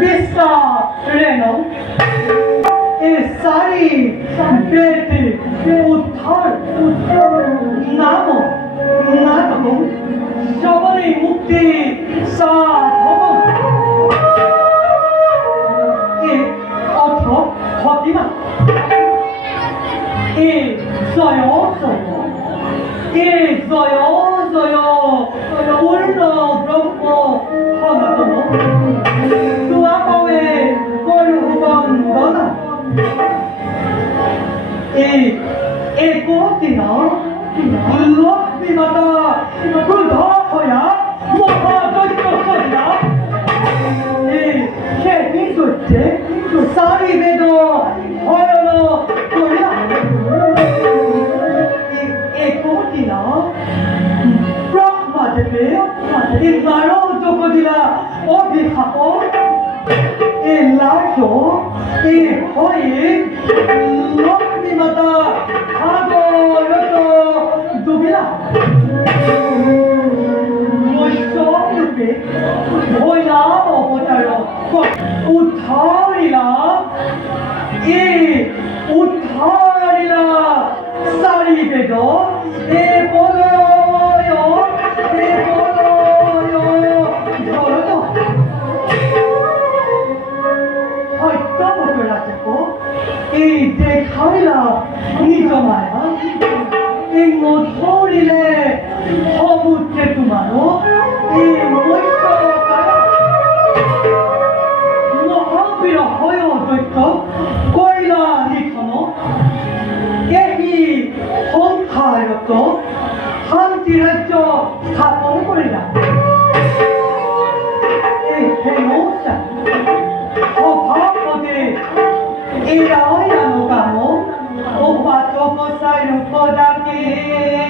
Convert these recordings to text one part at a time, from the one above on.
Vista Reno सारी बेटी उद्धार नाम नाम सबरी मुक्ति साधन ए अर्थ प्रतिमा ए जय जय ए जय जय पूर्ण ब्रह्म सनातन দুয়াপাৱে কৰো বন্দনা এই কোদিন লক্ষ্মী মাতা ক্ৰোধ হয়া মহাদৈত্য সৈন্য সেই বিদ্যুতে চাৰি বেদ হৰণ কৰিলা এই কোদিন ব্ৰহ্মাদেৱে 11 জগদিলা অভিশাপ লাশো হয়ে লক্ষ্মী মাতা ভাগরত ডুবিলা বৈষ্ণবরূপে ভৈলা অবতার উদ্ধারিলা উদ্ধারিলা চারি বেদ এ বলয় এই দেখাইলা নিজ মায়া এই নধৰিলে সমুদ্ৰে তোমাৰ এই মহাবীৰ হয় দৈত্য কইলা নিখন এই সংসাৰত শান্তি ৰাজ্য স্থাপন কৰিলা এই হেমচা সভাপতি Iraya no kamo, upato kosai no kodaki.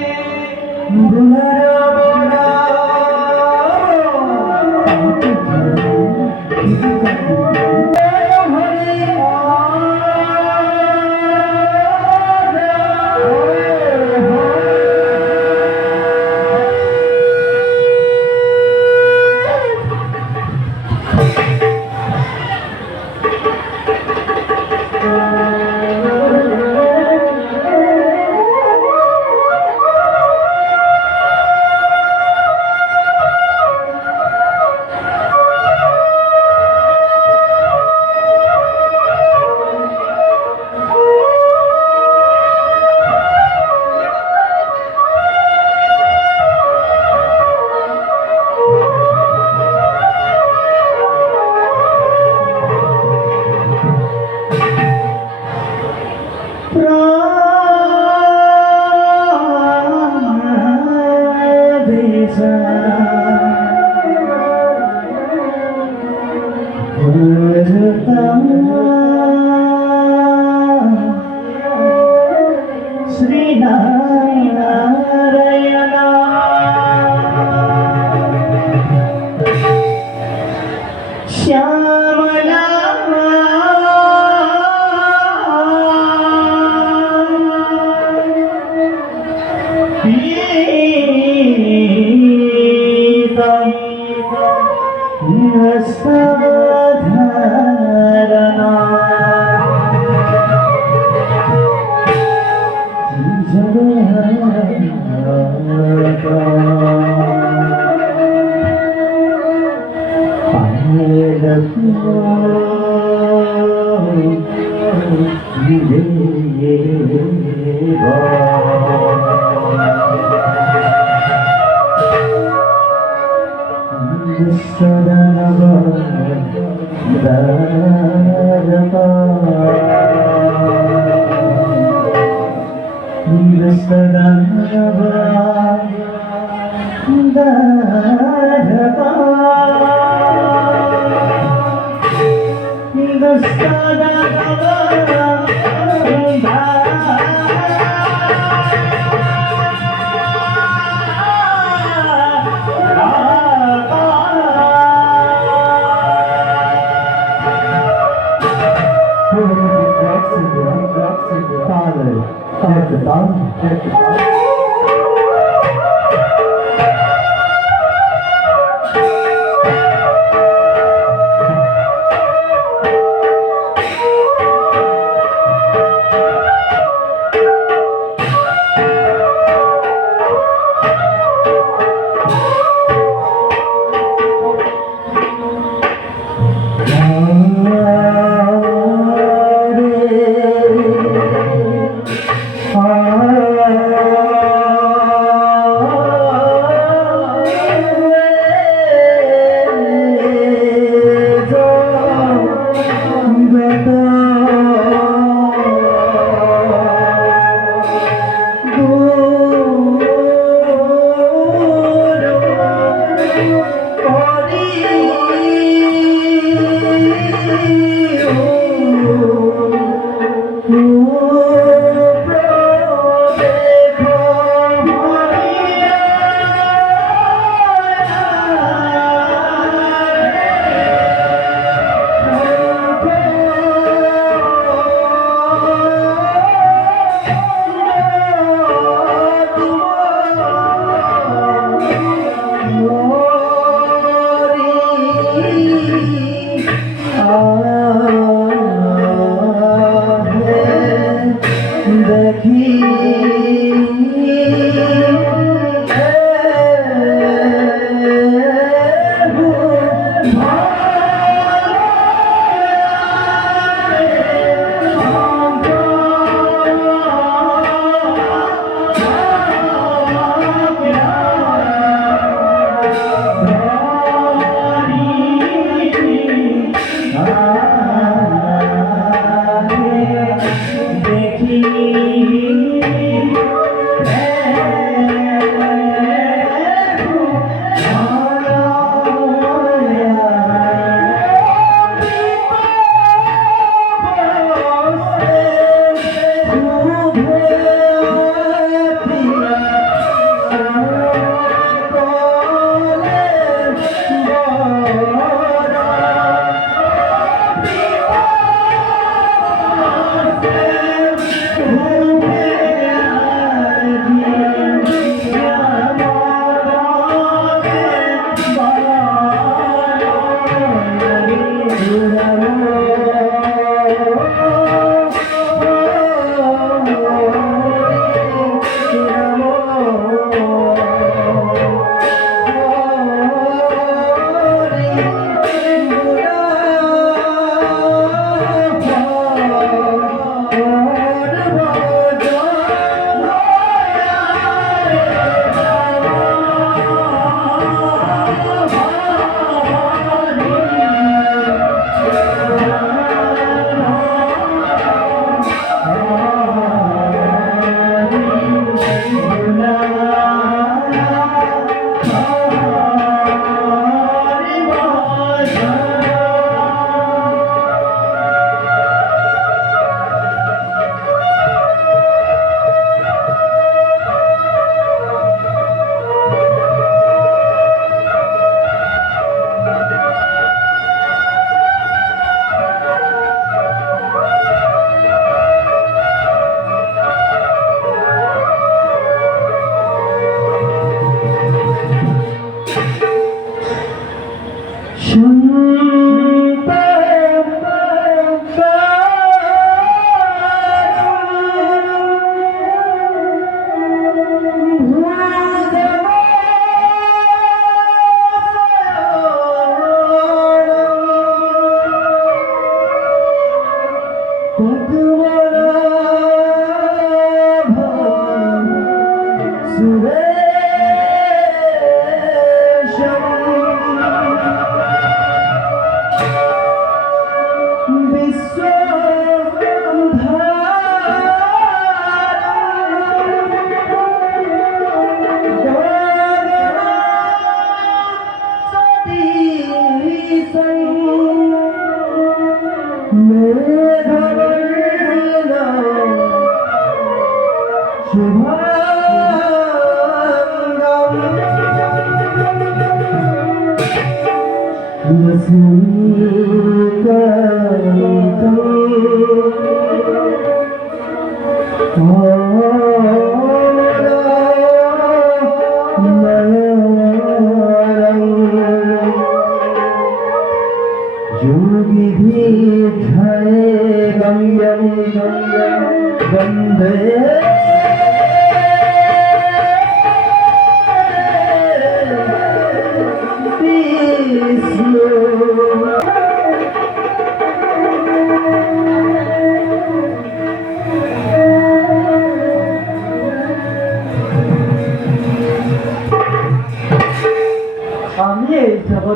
Peace.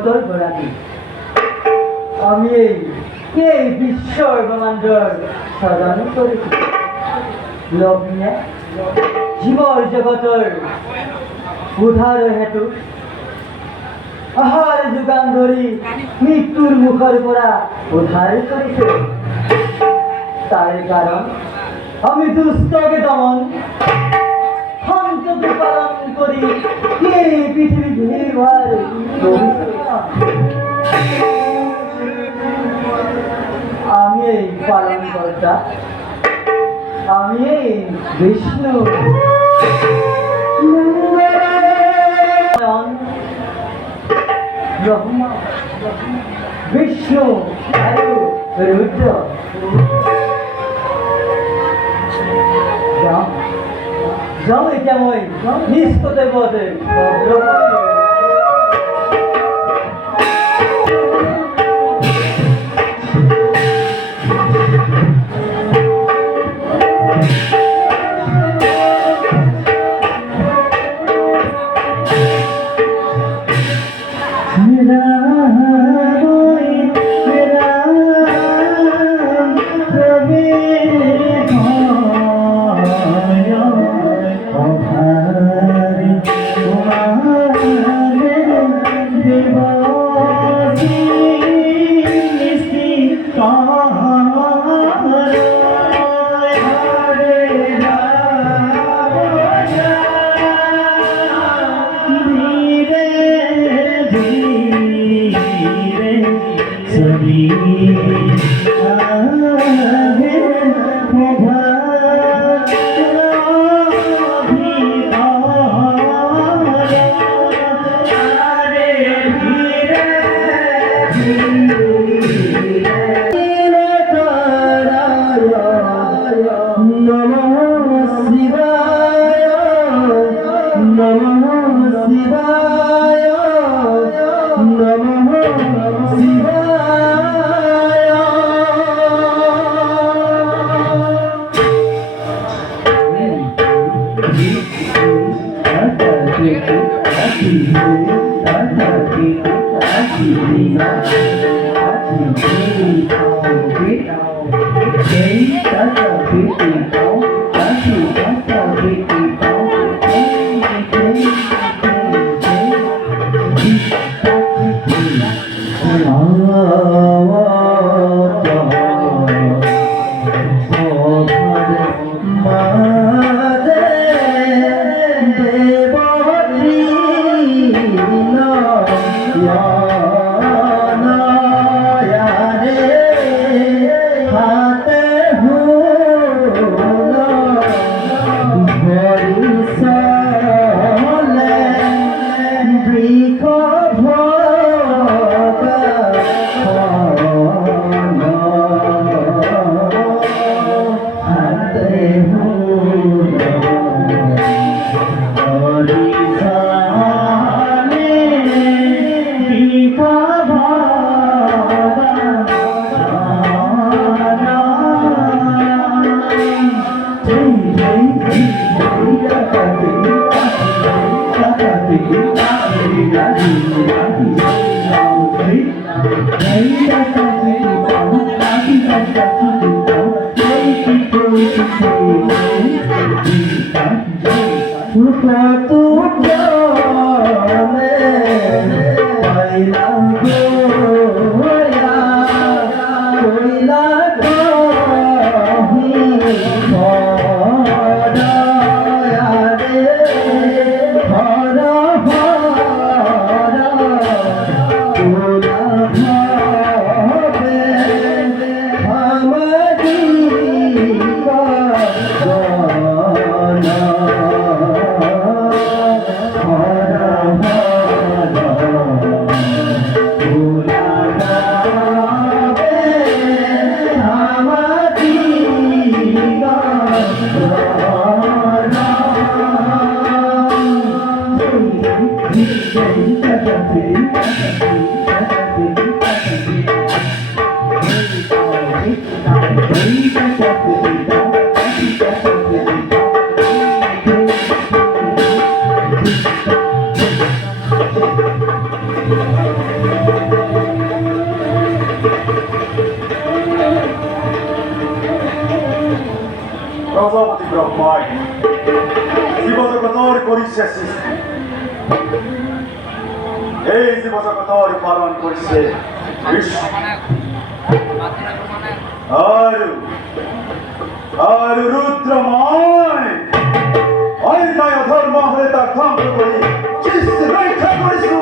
জগতৰ গৰাকী আমি এই বিশ্বৰ ব্ৰহ্মাণ্ডৰ সাধন কৰিছোঁ লগ্নে জীৱৰ জগতৰ উদ্ধাৰ হেতু আহাৰ যোগান ধৰি মৃত্যুৰ মুখৰ পৰা উদ্ধাৰ কৰিছে তার কারণ আমি দুষ্টকে দমন শান্তকে পালন করি এই পৃথিবী ঘিরবার আমি এই পালন কর্তা আমি এই বিষ্ণু ব্রহ্মা বিষ্ণু বায়ু রুদ্র জমে কেমন নিষ্পতে বটে জীবজগতৰ কৰিছে সৃষ্টি এই জীবজগতৰ পালন কৰিছে আৰু ৰুদ্ৰময় অন্যায় অধৰ্ম হলে তাক ধ্বংস কৰি সৃষ্টি ৰক্ষা কৰিছো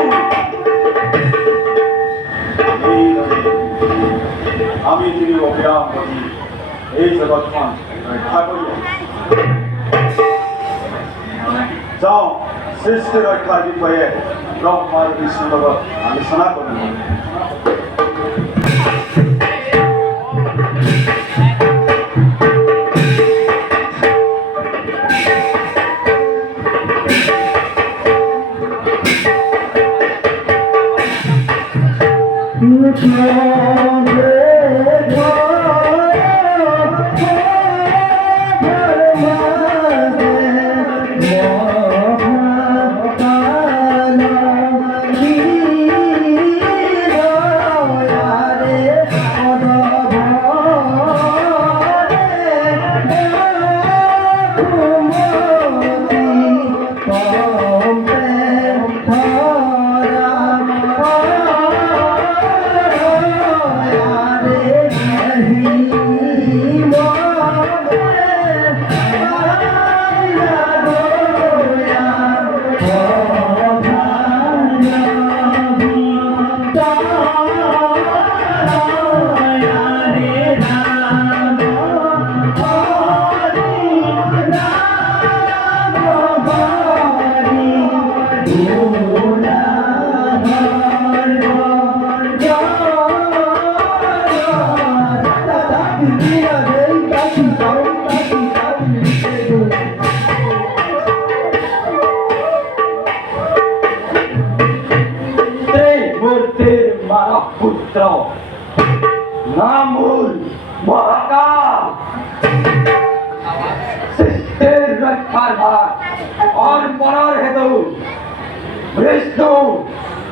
আমি তিনি অবিৰাম কৰি এই জগতখন ৰক্ষা কৰি যাওঁ সৃষ্টি ৰক্ষাৰ বিষয়ে ব্ৰহ্মা আৰু বিষ্ণুৰ লগত আলোচনা কৰিম पुत्र नामुल महाकाल सृष्टिर रक्षार भार और परार हेतु विष्णु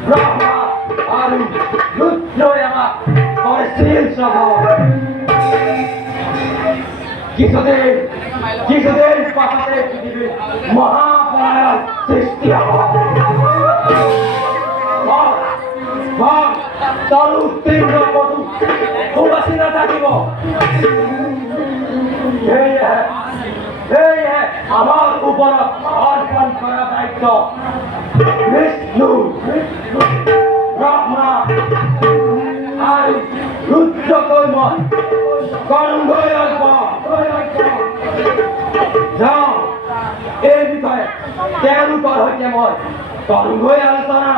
ब्रह्मा और रुद्र यमा और शील सभा किसदेर पापते पृथ्वी महापरायण सृष्टि तरु तीव्र पटु उदासीन থাকিব এই আমার উপর অর্পণ করা দায়িত্ব বিষ্ণু ব্রহ্মা আর রুদ্র কর্ম কর্মই অর্পণ যাও এই বিষয়ে তেওঁলোকৰ সৈতে মই কৰ্মই আলোচনা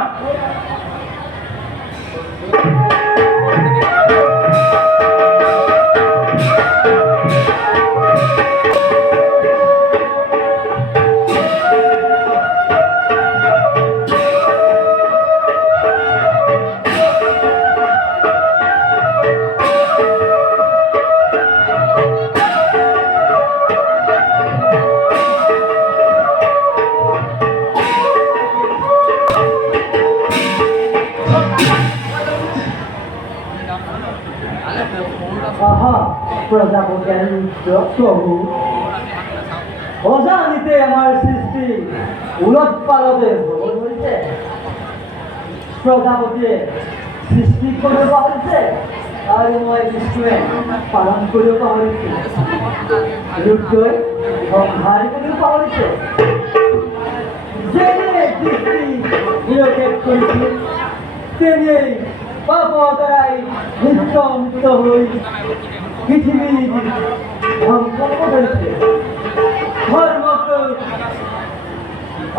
প্রভু অজানিতে আমার সৃষ্টি উলট পালতে ধরেছে প্রজাপতিয়ে সৃষ্টি করে পাহৰিছে আৰু মই বিষ্ণুৱে পালন কৰিব পাহৰিছো ৰুদ্ৰই সংহাৰ কৰিব পাহৰিছে যেনে সৃষ্টি নিৰপেক্ষ কৰিছিল তেনেই পাপৰ দ্বাৰাই নিত্য হৈ পৃথিৱী ধ্বংস কৰিছে ধৰ্মটো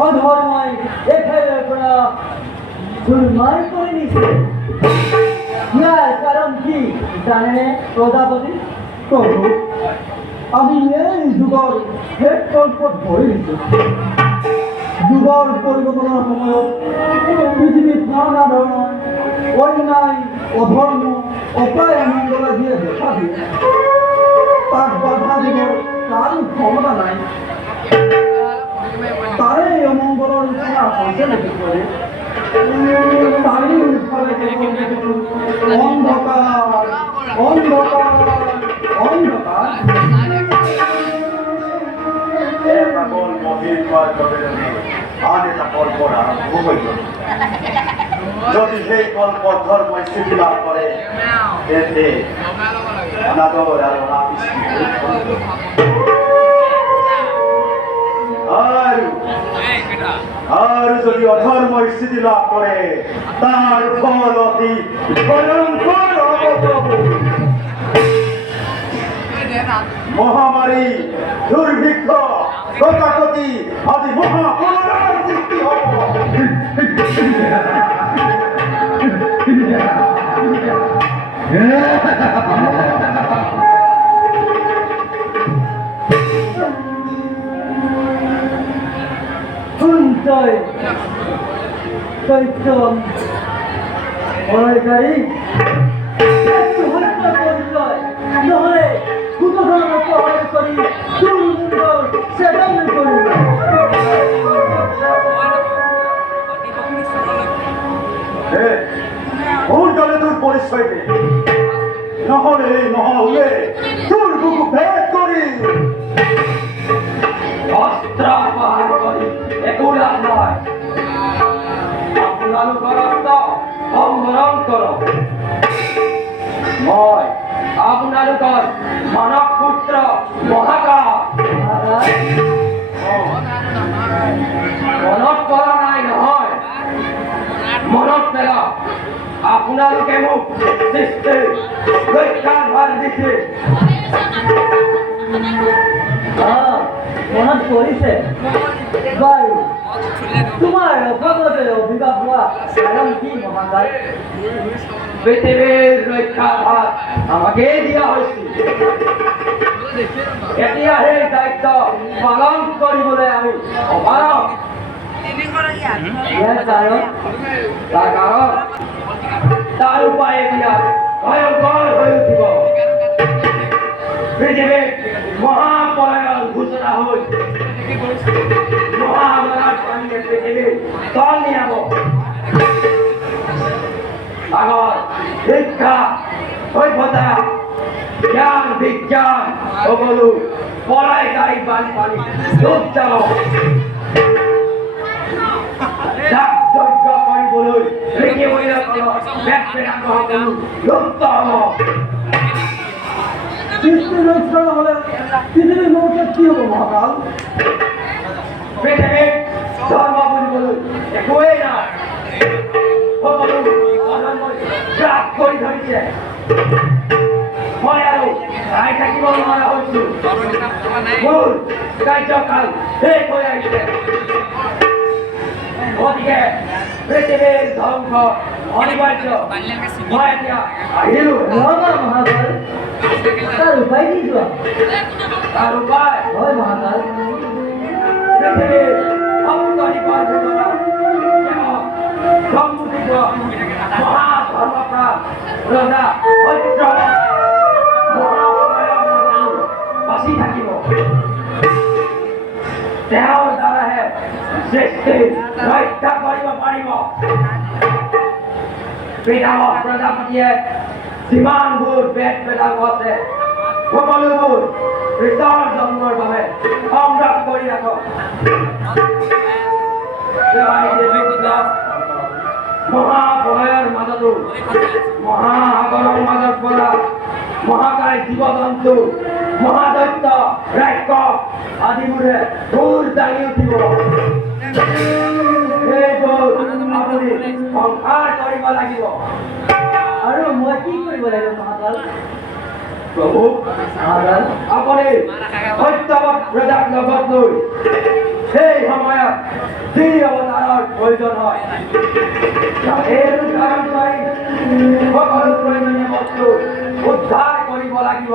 অধৰ্মই এফালৰ পৰা চুৰমাৰ কৰি নিছে ইয়াৰ কাৰণ কি জানেনে প্ৰজাপতি প্ৰভু আমি এই যুগৰ শেষ কল্পত ভৰি দিছোঁ যুগৰ পৰিৱৰ্তনৰ সময়ত পৃথিৱীত নানা ধৰণৰ অন্যায় অধৰ্ম অপায় অমঙ্গল দিয়ে দেখা দিয়ে তাক বাধা দিব কাৰো ক্ষমতা নাই তাৰে অমঙ্গলৰ নিচিনা হৈছে নেকি কৰে চাৰিওফালে অন্ধকাৰ অন্ধকাৰ অন্ধকাৰ কেৱল মহিৰ কৰ্তব্যজনে আন এটা কল্পৰ আৰম্ভ কৰিব যদি সেই কল্প ধৰ্মই স্থিতি লাভ কৰে তেন্তে অনাদৰ আৰু অনাবৃষ্টি আৰু যদি অধৰ্মই স্থিতি লাভ কৰে তাৰ ফল অতি ভয়ংকৰ হ'ব মহামাৰী দুৰ্ভিক্ষ তথাকথি আদি মহাপুৰৰ সৃষ্টি হ'ব Tuntay Kaitam Orai একটু হত্যা করিলয় নহলে কুতধর্ম প্রহার করি দুর্মুন্দর সেদান করিল ভুল দলে তোর পরিচয় দে নহলে তোর বুকু ভেদ করি অস্ত্র পাহার করি একো লাভ নয় আপোনালোকৰ অস্ত্ৰ সংবৰণ কৰক মই আপোনালোকৰ মানৱ পুত্ৰ মহাকাশ মনত পৰা নাই নহয় মনত পেলাওক আপোনালোকে মোক সৃষ্টি ৰক্ষাৰ ভাৰ দিছিল মনত পৰিছে বাৰু তোমাৰ অসমতে অভিভাৱ হোৱা কাৰণ কি মহাকাশ পৃথিৱীৰ ৰক্ষাৰ ভাৰ আমাকে দিয়া হৈছিল এতিয়া সেই দায়িত্ব পালন কৰিবলৈ আমি অপাৰগ ইয়াৰ কাৰণ তাৰ কাৰণ তাৰ উপায় এতিয়া ভয়ংকৰ হৈ উঠিব পৃথিৱীত মহাপ্ৰলয়ৰ ঘোষণা হৈ মহামাৰাৰ পানীয়ে পৃথিৱীৰ তল নিয়াব আগৰ শিক্ষা সভ্যতা জ্ঞান বিজ্ঞান সকলো পলায়কাৰী বানপানী ডুব যাব যাক যজ্ঞ কৰিবলৈ পৃথিৱীৰ তলত বেদ-বেদান্ত সকলো লুপ্ত হ'ব সৃষ্টি নষ্ট নহ'লে পৃথিৱীৰ মৌৰ্যত কি হ'ব মহাকাল পৃথিৱীত ধৰ্ম বুলিবলৈ একোৱেই নাই সকলো অধৰ্মই গ্ৰাস কৰি ধৰিছে মই আৰু চাই থাকিব নোৱাৰা হৈছোঁ মোৰ কাৰ্যকাল শেষ হৈ আহিছে গতিকে পৃথিৱীৰ ধ্বংস অনিবাৰ্য মই এতিয়া আহিলোঁ ৰবা মহাকাল তাৰ উপায় কি যোৱা তাৰ উপায় হয় মহাকাল পৃথিৱীৰ সপ্তদিশৰ ভিতৰত সম্মুখীন মহাধৰ্মপ্ৰাণ ৰজা সত্য মহাপ্ৰলয়ৰ বাচি থাকিব তেওঁৰ দ্বাৰাহে সৃষ্টি ৰক্ষা কৰিব পাৰিব পিতামহ প্ৰজাপতিয়ে যিমানবোৰ বেদ বেদাংগ আছে সকলোবোৰ হৃদয়ৰ জন্মৰ বাবে সংগ্ৰাম কৰি ৰাখক মহাপ্ৰলয়ৰ মাজতো মহাসাগৰৰ মাজৰ পৰা মহাকায় জীৱ জন্তু মহাদৈত্য ৰাক্ষস আদিবোৰে ঢোল দাঙি উঠিব সেইবোৰ আপুনি সংহাৰ কৰিব লাগিব আৰু মই কি কৰিব লাগিব মহাকাল প্ৰভু মহাকাল আপুনি সত্যবত প্ৰজাক লগত লৈ সেই সময়ত যি অৱতাৰৰ প্ৰয়োজন হয় এই উদ্ধাৰণ কৰি সকলো প্ৰয়োজনীয় বস্তু উদ্ধাৰ কৰিব লাগিব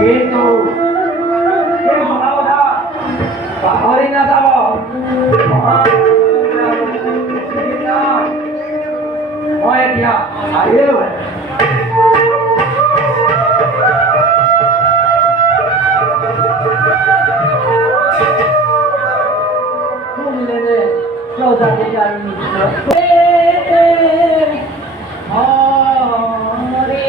কিন্তু এই মহাবধা পাহৰি নাযাব মই এতিয়া আহিলোঁ শুনিলেনে প্ৰজাপতি মিত্ৰ হরে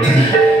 Thank you.